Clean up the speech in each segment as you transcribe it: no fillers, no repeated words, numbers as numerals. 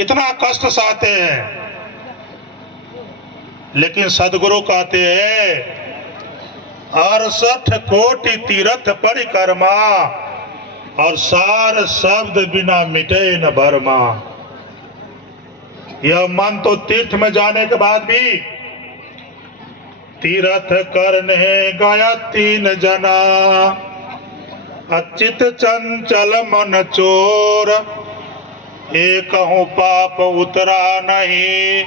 कितना कष्ट सहते हैं, लेकिन सदगुरु कहते हैं 68 कोटि तीर्थ परिक्रमा और सार शब्द बिना मिटे न भरमा। यह मन तो तीर्थ में जाने के बाद भी तीर्थ करने गया 3 जना, अचित चंचल मन चोर, एक पाप उतरा नहीं,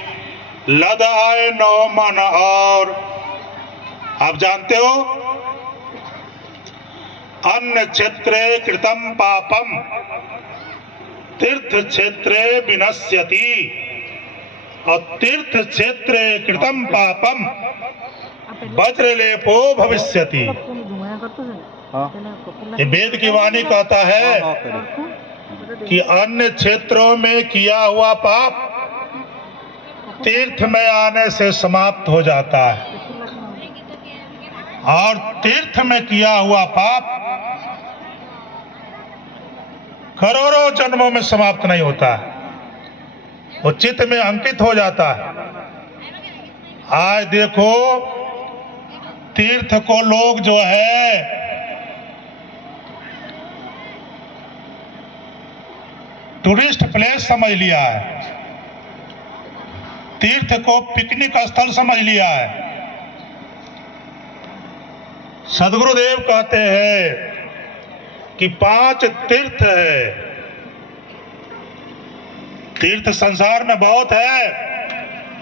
लदाए 9 मन और। आप जानते हो अन्य क्षेत्रे कृतम पापम तीर्थ क्षेत्रे विनश्यति और तीर्थ क्षेत्रे कृतम पापम वज्रलेपो भविष्यति। ये वेद की वाणी कहता है कि अन्य क्षेत्रों में किया हुआ पाप तीर्थ में आने से समाप्त हो जाता है और तीर्थ में किया हुआ पाप करोड़ों जन्मों में समाप्त नहीं होता है, वो चित्त में अंकित हो जाता है। आज देखो तीर्थ को लोग जो है टूरिस्ट प्लेस समझ लिया है, तीर्थ को पिकनिक स्थल समझ लिया है। सदगुरुदेव कहते हैं कि 5 तीर्थ है। तीर्थ संसार में बहुत है,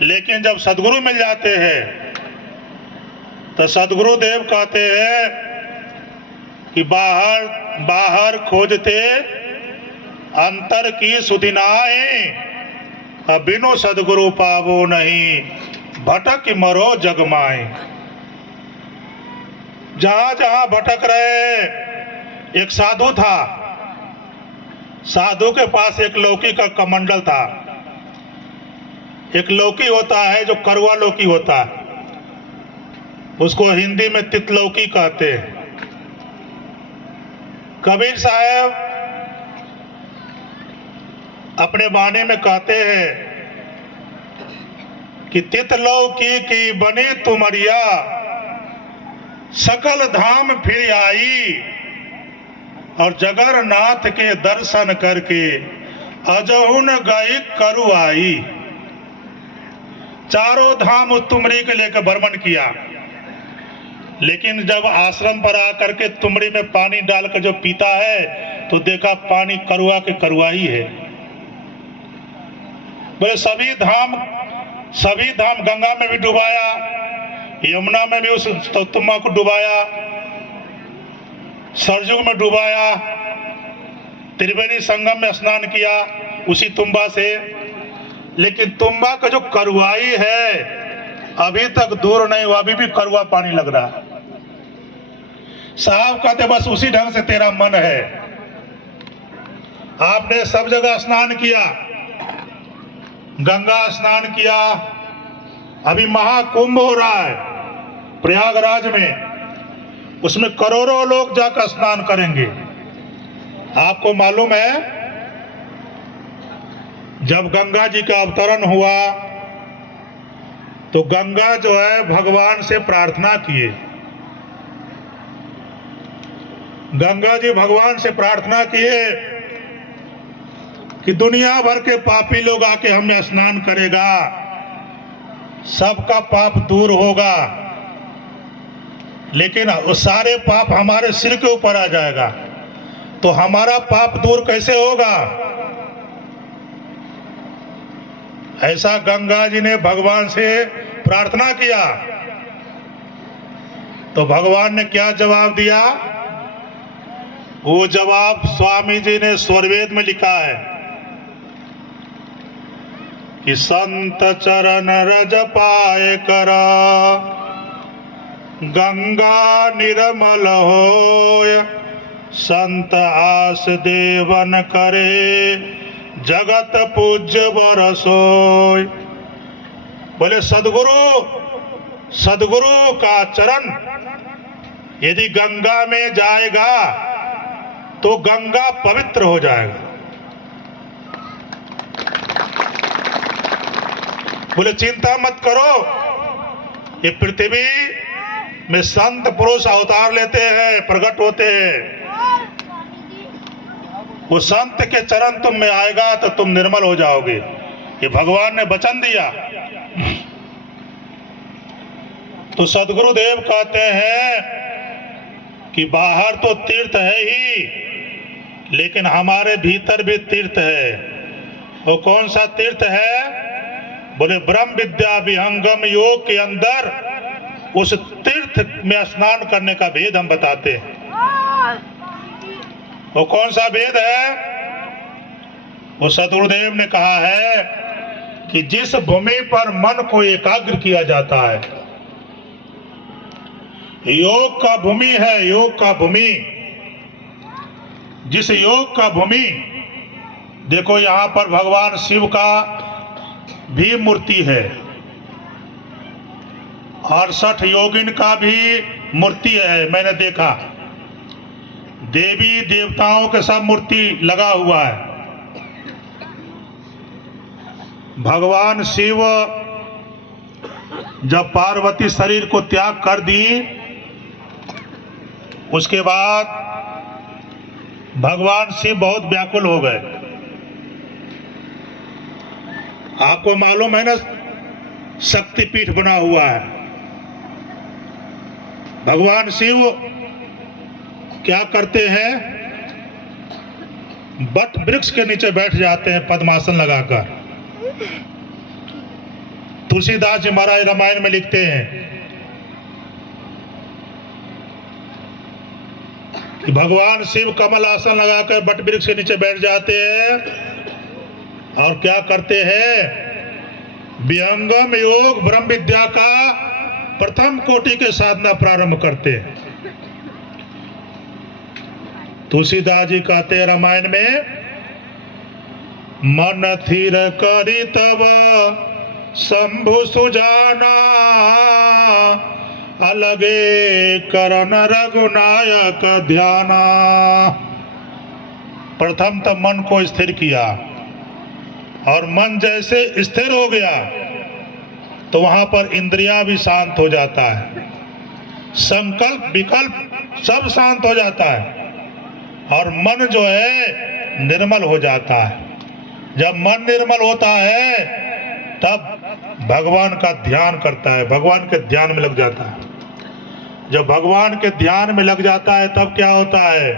लेकिन जब सदगुरु मिल जाते हैं तो सदगुरुदेव कहते हैं कि बाहर बाहर खोजते अंतर की सुदिनाए, बिनु सदगुरु पावो नहीं, भटक मरो जगमाए। जहां जहां भटक रहे, एक साधु था, साधु के पास एक लौकी का कमंडल था। एक लौकी होता है जो कड़वा लौकी होता है, उसको हिंदी में तितलौकी कहते हैं। कबीर साहब अपने बाणी में कहते हैं कि तितलौकी की बनी तुमरिया, सकल धाम फिर आई, और जगन्नाथ के दर्शन करके अजहुन गई करुआई। चारों धाम तुमरी के लेकर भ्रमण किया, लेकिन जब आश्रम पर आकर के तुमरी में पानी डालकर जो पीता है तो देखा पानी करुआ के करुआ ही है। बोले सभी धाम गंगा में भी डुबाया, यमुना में भी उस तुम्बा को डुबाया, सरजू में डुबाया, त्रिवेणी संगम में स्नान किया उसी तुम्बा से, लेकिन तुम्बा का जो करुआई है अभी तक दूर नहीं हुआ, अभी भी करुआ पानी लग रहा है। साहब कहते बस उसी ढंग से तेरा मन है। आपने सब जगह स्नान किया, गंगा स्नान किया, अभी महाकुंभ हो रहा है प्रयागराज में, उसमें करोड़ों लोग जाकर स्नान करेंगे। आपको मालूम है जब गंगा जी का अवतरण हुआ तो गंगा जो है भगवान से प्रार्थना किए, गंगा जी भगवान से प्रार्थना किए कि दुनिया भर के पापी लोग आके हमें स्नान करेगा, सबका पाप दूर होगा, लेकिन वो सारे पाप हमारे सिर के ऊपर आ जाएगा, तो हमारा पाप दूर कैसे होगा? ऐसा गंगा जी ने भगवान से प्रार्थना किया तो भगवान ने क्या जवाब दिया? वो जवाब स्वामी जी ने स्वरवेद में लिखा है कि संत चरण रज पाए कर गंगा निर्मल होय, संत आस देवन करे जगत पूज्य बरसोय। बोले सदगुरु का चरण यदि गंगा में जाएगा तो गंगा पवित्र हो जाएगा। बोले चिंता मत करो, ये पृथ्वी में संत पुरुष अवतार लेते हैं, प्रकट होते हैं। वो संत के चरण तुम में आएगा तो तुम निर्मल हो जाओगे। ये भगवान ने वचन दिया। तो सदगुरुदेव कहते हैं कि बाहर तो तीर्थ है ही, लेकिन हमारे भीतर भी तीर्थ है। वो कौन सा तीर्थ है? बोले ब्रह्म विद्या विहंगम योग के अंदर उस तीर्थ में स्नान करने का भेद हम बताते हैं। वो कौन सा भेद है? वो सदगुरुदेव ने कहा है कि जिस भूमि पर मन को एकाग्र किया जाता है, योग का भूमि है, योग का भूमि। जिस योग का भूमि, देखो यहां पर भगवान शिव का भी मूर्ति है, 68 योगिन का भी मूर्ति है। मैंने देखा देवी देवताओं के सब मूर्ति लगा हुआ है। भगवान शिव जब पार्वती शरीर को त्याग कर दी, उसके बाद भगवान शिव बहुत व्याकुल हो गए। आपको मालूम है ना, शक्तिपीठ बना हुआ है। भगवान शिव क्या करते हैं? बट वृक्ष के नीचे बैठ जाते हैं पद्मासन लगाकर। तुलसीदास जी महाराज रामायण में लिखते हैं कि भगवान शिव कमल आसन लगाकर बट वृक्ष के नीचे बैठ जाते हैं और क्या करते हैं? विहंगम योग ब्रह्म विद्या का प्रथम कोटि के साधना प्रारंभ करते हैं। तुलसीदास जी कहते हैं रामायण में, मन थिर करी तब शंभु सुजाना, अलगे करण रघुनायक ध्याना। प्रथम तो मन को स्थिर किया, और मन जैसे स्थिर हो गया तो वहां पर इंद्रियां भी शांत हो जाता है, संकल्प विकल्प सब शांत हो जाता है, और मन जो है निर्मल हो जाता है। जब मन निर्मल होता है तब भगवान का ध्यान करता है, भगवान के ध्यान में लग जाता है। जब भगवान के ध्यान में लग जाता है तब क्या होता है?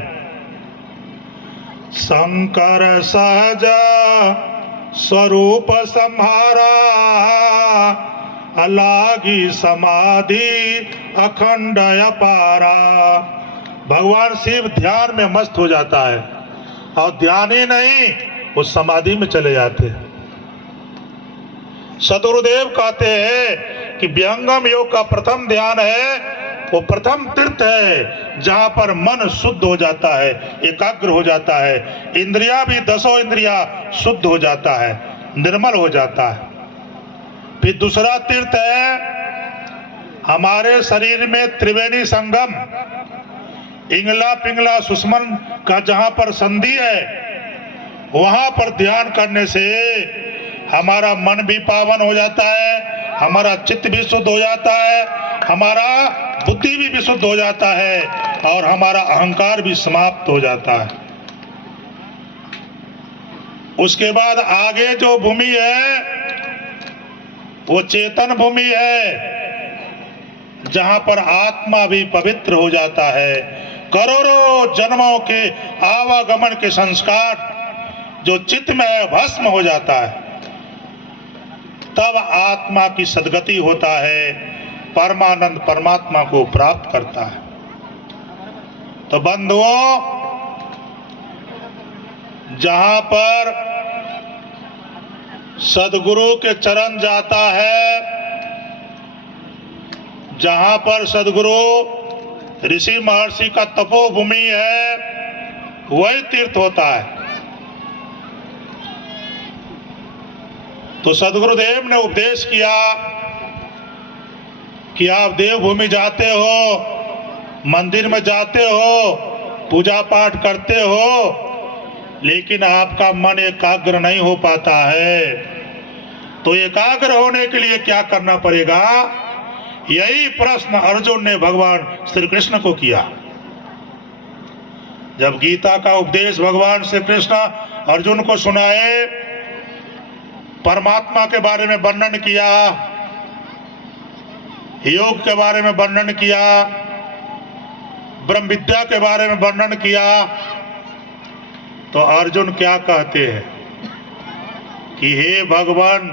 शंकर सहज स्वरूप संहारा, अलागी समाधि अखंड अपारा। भगवान शिव ध्यान में मस्त हो जाता है, और ध्यान ही नहीं, वो समाधि में चले जाते हैं। सदगुरुदेव कहते हैं कि विहंगम योग का प्रथम ध्यान है, वो प्रथम तीर्थ है जहां पर मन शुद्ध हो जाता है, एकाग्र हो जाता है, इंद्रियां भी 10 इंद्रियां शुद्ध हो जाता है, निर्मल हो जाता है। फिर दूसरा तीर्थ है हमारे शरीर में त्रिवेणी संगम, इंगला पिंगला सुषमन का जहां पर संधि है, वहां पर ध्यान करने से हमारा मन भी पावन हो जाता है, हमारा चित्त भी शुद्ध हो जाता है, हमारा बुद्धि भी विशुद्ध हो जाता है, और हमारा अहंकार भी समाप्त हो जाता है। उसके बाद आगे जो भूमि है वो चेतन भूमि है, जहां पर आत्मा भी पवित्र हो जाता है। करोड़ों जन्मों के आवागमन के संस्कार जो चित्त में है भस्म हो जाता है, तब आत्मा की सद्गति होता है, परमानंद परमात्मा को प्राप्त करता है। तो बंधुओं, जहां पर सदगुरु के चरण जाता है, जहां पर सदगुरु ऋषि महर्षि का तपोभूमि है, वही तीर्थ होता है। तो सदगुरुदेव ने उपदेश किया कि आप देवभूमि जाते हो, मंदिर में जाते हो, पूजा पाठ करते हो, लेकिन आपका मन एकाग्र नहीं हो पाता है। तो एकाग्र होने के लिए क्या करना पड़ेगा? यही प्रश्न अर्जुन ने भगवान श्री कृष्ण को किया। जब गीता का उपदेश भगवान श्री कृष्ण अर्जुन को सुनाए, परमात्मा के बारे में वर्णन किया, योग के बारे में वर्णन किया, ब्रह्म विद्या के बारे में वर्णन किया, तो अर्जुन क्या कहते हैं कि हे भगवान,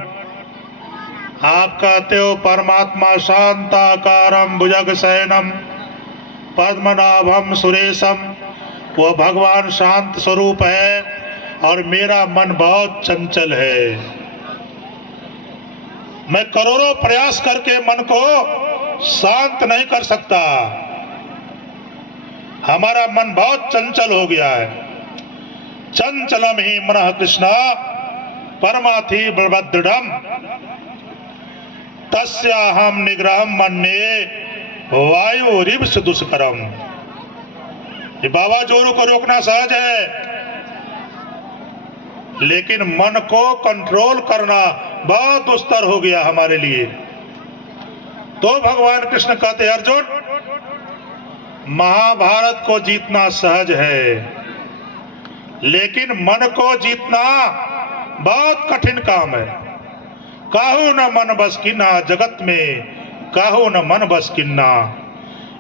आप कहते हो परमात्मा शांताकारम भुजग शयनम पद्मनाभम सुरेशम, वो भगवान शांत स्वरूप है और मेरा मन बहुत चंचल है। मैं करोड़ों प्रयास करके मन को शांत नहीं कर सकता, हमारा मन बहुत चंचल हो गया है। चंचलम ही मनः कृष्ण परमाथि बलभद्रम तस्याहम निग्रहम मन्ये वायु रिवस दुष्करम। ये बाबा जोरों को रोकना सहज है, लेकिन मन को कंट्रोल करना बहुत दुस्तर हो गया हमारे लिए। तो भगवान कृष्ण कहते हैं अर्जुन, महाभारत को जीतना सहज है, लेकिन मन को जीतना बहुत कठिन काम है। काहू न मन बस किन्ना जगत में, काहू न मन बस किन्ना।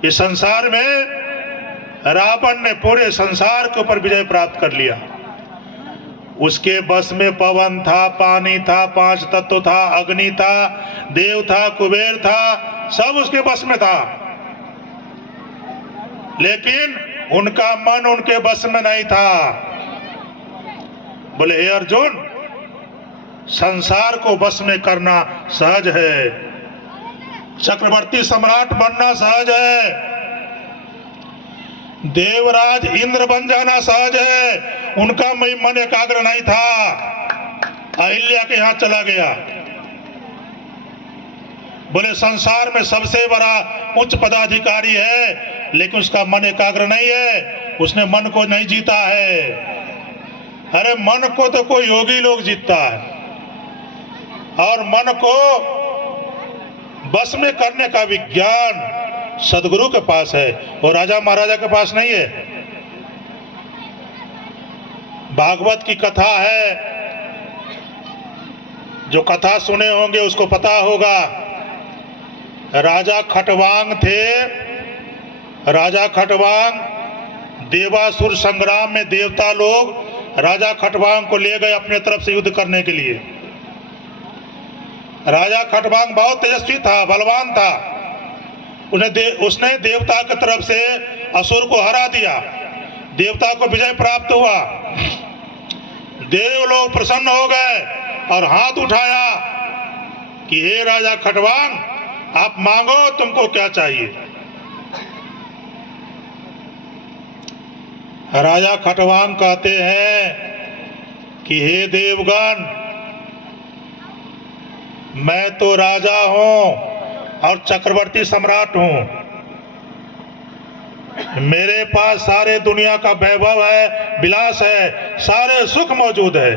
इस संसार में रावण ने पूरे संसार के ऊपर विजय प्राप्त कर लिया। उसके बस में पवन था, पानी था, पांच तत्व था, अग्नि था, देव था, कुबेर था, सब उसके बस में था, लेकिन उनका मन उनके बस में नहीं था। बोले हे अर्जुन, संसार को बस में करना सहज है, चक्रवर्ती सम्राट बनना सहज है, देवराज इंद्र बन जाना सहज है। उनका मन एकाग्र नहीं था, अहिल्या के यहां चला गया। बोले संसार में सबसे बड़ा उच्च पदाधिकारी है, लेकिन उसका मन एकाग्र नहीं है, उसने मन को नहीं जीता है। अरे मन को तो कोई योगी लोग जीतता है, और मन को बस में करने का विज्ञान सदगुरु के पास है, और राजा महाराजा के पास नहीं है। भागवत की कथा है, जो कथा सुने होंगे उसको पता होगा। राजा खटवांग थे, राजा खटवांग देवासुर संग्राम में देवता लोग राजा खटवांग को ले गए अपने तरफ से युद्ध करने के लिए। राजा खटवांग बहुत तेजस्वी था, बलवान था। उसने देवता की तरफ से असुर को हरा दिया, देवता को विजय प्राप्त हुआ। देव लोग प्रसन्न हो गए और हाथ उठाया कि हे राजा खटवांग, आप मांगो, तुमको क्या चाहिए। राजा खटवांग कहते हैं कि हे देवगण, मैं तो राजा हूं और चक्रवर्ती सम्राट हूं, मेरे पास सारे दुनिया का वैभव है, विलास है, सारे सुख मौजूद है।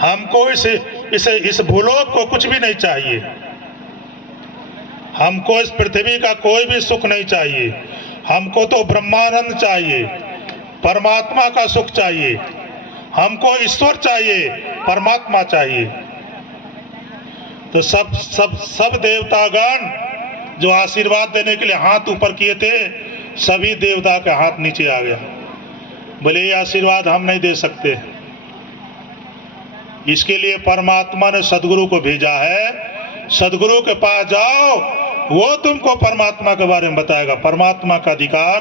हमको इस भूलोक को कुछ भी नहीं चाहिए, हमको इस पृथ्वी का कोई भी सुख नहीं चाहिए, हमको तो ब्रह्मानंद चाहिए, परमात्मा का सुख चाहिए, हमको ईश्वर चाहिए, परमात्मा चाहिए। तो सब देवतागण जो आशीर्वाद देने के लिए हाथ ऊपर किए थे, सभी देवता के हाथ नीचे आ गया। बोले ये आशीर्वाद हम नहीं दे सकते, इसके लिए परमात्मा ने सदगुरु को भेजा है। सदगुरु के पास जाओ, वो तुमको परमात्मा के बारे में बताएगा। परमात्मा का अधिकार,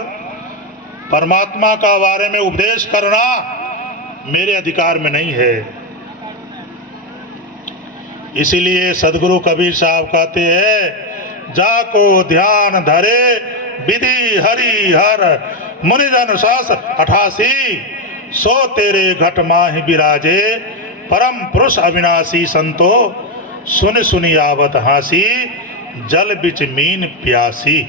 परमात्मा का बारे में उपदेश करना मेरे अधिकार में नहीं है। इसीलिए सदगुरु कबीर साहब कहते हैं, जाको ध्यान धरे विधि हरि हर मुनिजन सास 88, सो तेरे घट माहि विराजे परम पुरुष अविनाशी संतो, सुन सुनी आवत हासी जल बिच मीन प्यासी।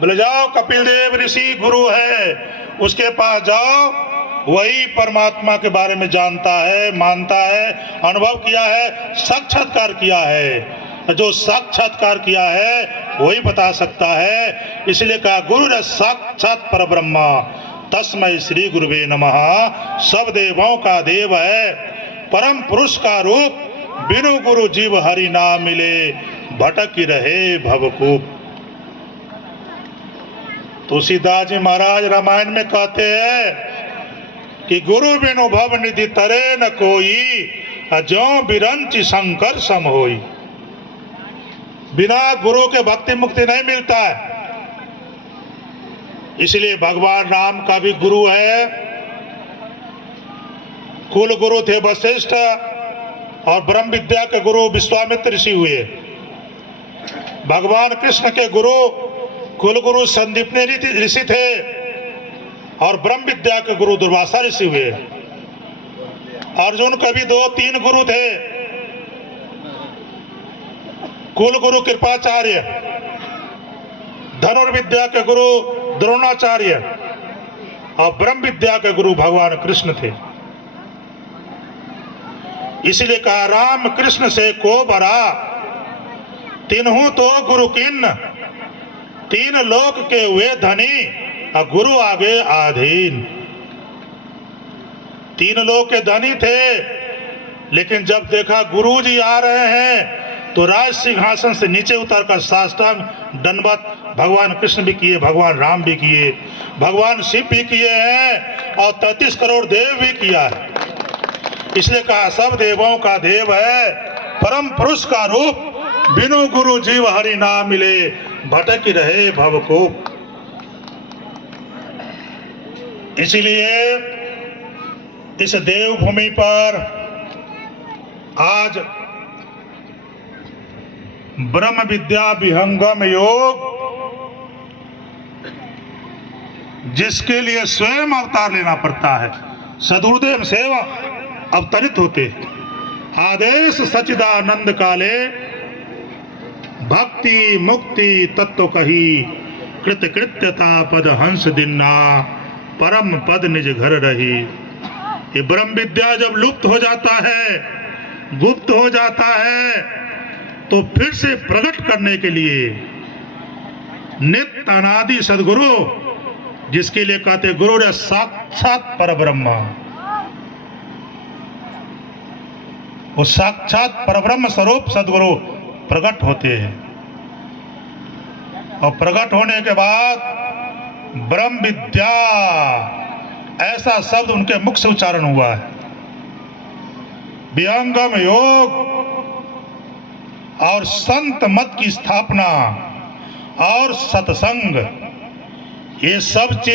बोले जाओ, कपिल देव ऋषि गुरु है, उसके पास जाओ, वही परमात्मा के बारे में जानता है, मानता है, अनुभव किया है, साक्षात्कार किया है। जो साक्षात्कार किया है वही बता सकता है। इसलिए कहा गुरु साक्षात परब्रह्म तस्मै श्री गुरुवे नमः। सब देवों का देव है, परम पुरुष का रूप, बिनु गुरु जीव हरि ना मिले, भटक ही रहे भवकूप। तुलसीदास जी महाराज रामायण में कहते हैं कि गुरु बिनु भव निधि तरे न कोई, ज्यों बिरंचि शंकर सम होई। बिना गुरु के भक्ति मुक्ति नहीं मिलता है। इसलिए भगवान राम का भी गुरु है। कुल गुरु थे वशिष्ठ और ब्रह्म विद्या के गुरु विश्वामित्र ऋषि हुए। भगवान कृष्ण के गुरु कुल गुरु संदीपनी ऋषि थे और ब्रह्म विद्या के गुरु दुर्वासा ऋषि हुए। अर्जुन के भी 2-3 गुरु थे। कुल गुरु कृपाचार्य, धनुर्विद्या के गुरु द्रोणाचार्य और ब्रह्म विद्या के गुरु भगवान कृष्ण थे। इसलिए कहा राम कृष्ण से को बरा, तीनों तो गुरु किन्न, 3 लोक के हुए धनी और गुरु आगे आधीन। 3 लोक के धनी थे, लेकिन जब देखा गुरु जी आ रहे हैं तो राज सिंहासन से नीचे उतरकर साष्टांग दंडवत भगवान कृष्ण भी किए, भगवान राम भी किए, भगवान शिव भी किए हैं और 33 करोड़ देव भी किया है। इसलिए कहा सब देवों का देव है, परम पुरुष का रूप, बिनु गुरु जीव हरि ना मिले, भटक ही रहे भवकूप। इसलिए इस देवभूमि पर आज ब्रह्म विद्या विहंगम योग, जिसके लिए स्वयं अवतार लेना पड़ता है, सदगुरुदेव सेवा अवतरित होते। आदेश सच्चिदानंद काले, भक्ति मुक्ति तत्व कही, कृत कृत्यता पद हंस दिन्ना, परम पद निज घर रही। ये ब्रह्म विद्या जब लुप्त हो जाता है, गुप्त हो जाता है, तो फिर से प्रकट करने के लिए नित्य अनादि सदगुरु, जिसके लिए कहते गुरु रे साक्षात परब्रह्म, वो साक्षात परब्रह्म स्वरूप सदगुरु प्रकट होते हैं। और प्रकट होने के बाद ब्रह्म विद्या ऐसा शब्द उनके मुख से उच्चारण हुआ है। विहंगम योग और संत मत की स्थापना और सत्संग, ये सब चीज